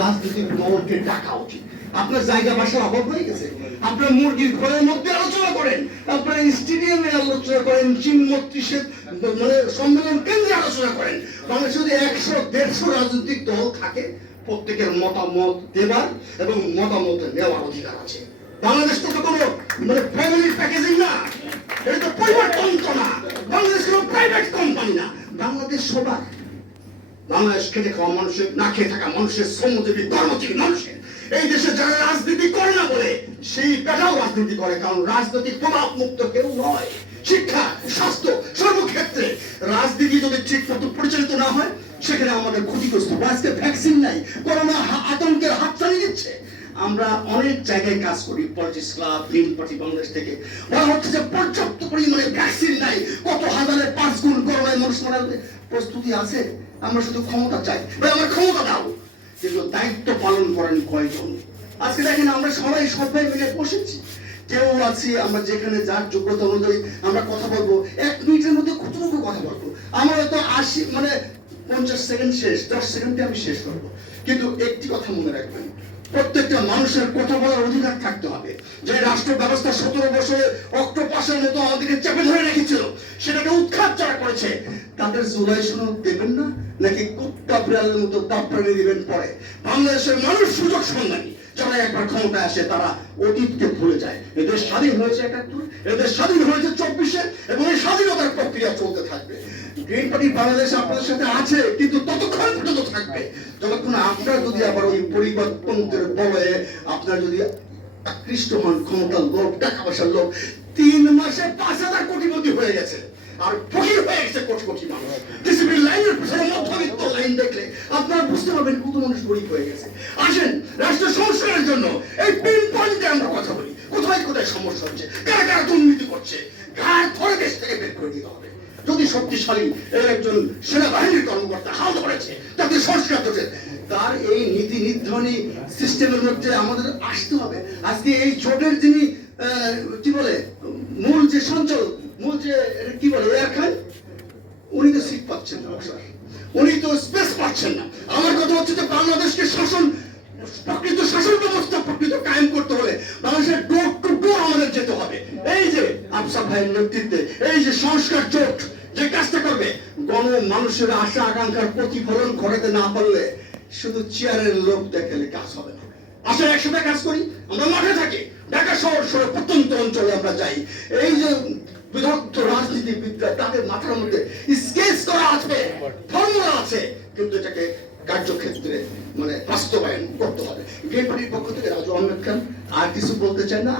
রাজনৈতিক মহলকে ডাকা উচিত। আপনার জায়গা বাসার অভাব হয়ে গেছে। আপনার মুরগির ঘরের মধ্যে আলোচনা করেন। আপনার স্টেডিয়ামে আলোচনা করেন চীন মৈত্রীষের মানে সম্মেলন কেন্দ্রে আলোচনা করেন। বাংলাদেশে যদি একশো, দেড়শো রাজনৈতিক দল থাকে, প্রত্যেকের মতামত দেবার এবং মতামত নেওয়ার অধিকার আছে। বাংলাদেশ তো কোনো মানে ফ্যামিলি প্যাকেজিং না। এটা তো পরিবর্তন না বাংলাদেশ কোনো প্রাইভেট কোম্পানি না। বাংলাদেশ সবার বাংলাদেশ খেটে খাওয়া মানুষের, না খেয়ে থাকা মানুষের শ্রমজীবী, কর্মজীবী মানুষের। এই দেশে যারা রাজনীতি করে না বলে, সেই পেটাও রাজনীতি করে, কারণ রাজনৈতিক প্রভাব মুক্ত কেউ নয়। শিক্ষা, স্বাস্থ্য সর্বক্ষেত্রে রাজনীতি যদি ঠিক মতো পরিচালিত না হয়, সেখানে আমাদের ক্ষতিগ্রস্ত। আজকে ভ্যাকসিন নাই, করোনা আতঙ্কের হাত চালিয়ে দিচ্ছে। আমরা অনেক জায়গায় কাজ করি politics club green party Bangladesh থেকে। বলা হচ্ছে যে পর্যাপ্ত করোনায় প্রস্তুতি আছে, আমরা শুধু ক্ষমতা চাই। আমার ক্ষমতা দাও। কিন্তু দায়িত্ব পালন করেন কয়জন? আজকে দেখেন আমরা সবাই সবাই মিলে বসেছি। কেউ আছি, আমরা যেখানে যার যোগ্যতা অনুযায়ী আমরা কথা বলব। এক মিনিটের মধ্যে কতটুকু কথা বলব? আমার তো আশি মানে পঞ্চাশ সেকেন্ড শেষ, দশ সেকেন্ডে আমি শেষ করব। কিন্তু একটি কথা মনে রাখবেন, প্রত্যেকটা মানুষের কথা বলার অধিকার থাকতে হবে। যে রাষ্ট্র ব্যবস্থা সতেরো বছরে অক্টোপাসের মতো আমাদেরকে চেপে ধরে রেখেছিল সেটাকে উৎখাত যারা করেছে, তাদের জুলাই দেবেন না, নাকি কুত্তা বিড়ালের মতো দাপড়ানি দিবেন পরে। বাংলাদেশের মানুষ সুযোগ সন্ধানী। যারা একবার ক্ষমতায় আসে, তারা অতীতকে ভুলে যায়। এদের স্বাধীন হয়েছে একাত্তর এদের স্বাধীন হয়েছে চব্বিশে, এবং এই স্বাধীনতার প্রক্রিয়া চলতে থাকবে। গ্রিন পার্টি বাংলাদেশ আপনাদের সাথে আছে, কিন্তু ততক্ষণ পর্যন্ত থাকবে। যতক্ষণ আপনারা যদি আবার ওই পরিবর্তনের বলে, আপনারা যদি আকৃষ্ট হন ক্ষমতার লোক টাকা পয়সার লোক তিন মাসে পাঁচ হাজার কোটিপতি হয়ে গেছে। আর ফকির হয়ে গেছে কোটি কোটি মানুষ। ডিসিপ্লিন লাইনের পিছনে মধ্যবিত্ত লাইন দেখলে আপনারা বুঝতে পারবেন কত মানুষ গরিব হয়ে গেছে। আসেন, রাষ্ট্র সংস্কারের জন্য এই পিন পয়েন্টে আমরা কথা বলি। কোথায় কোথায় সমস্যা হচ্ছে? কারা কারা দুর্নীতি করছে? ঘাড় ধরে দেশ থেকে বের করে দিতে হবে। যদি শক্তিশালী একজন সেনাবাহিনীর কর্মকর্তা হাল ধরেছে তাদের সংস্কার হচ্ছে তার এই নীতি নির্ধারণী সিস্টেমের মধ্যে আমাদের আসতে হবে। আজকে এই জোটের যিনি কি বলে, মূল যে সঞ্চালক মূল যে কি বলে এয়ার খান উনি তো সিট পাচ্ছেন না। উনি তো স্পেস পাচ্ছেন না। আমার কথা হচ্ছে যে বাংলাদেশকে শাসন, প্রকৃত শাসন ব্যবস্থা, প্রকৃত কায়েম করতে হলে বাংলাদেশের ডোর টু ডোর আমাদের যেতে হবে। এই যে আফসার ভাইয়ের নেতৃত্বে, এই যে সংস্কার জোট যে কাজটা করবে, গণ মানুষের আশা, আকাঙ্ক্ষার প্রতিফলন ঘটাতে না পারলে শুধু চেয়ারের লোক দেখালে কাজ হবে না। আসলে একসাথে কাজ করি, আমরা মাঠে থাকি। ঢাকা শহর শহর প্রত্যন্ত অঞ্চলে আমরা যাই। এই যে বিদগ্ধ রাজনীতিবিদরা তাদের মাথার মধ্যে স্কেচ করা আছে, ফর্মুলা আছে, কিন্তু এটাকে কার্যক্ষেত্রে মানে বাস্তবায়ন করতে হবে। বিএনপির পক্ষ থেকে রাজু আহমেদ খান আর কিছু বলতে চাই না?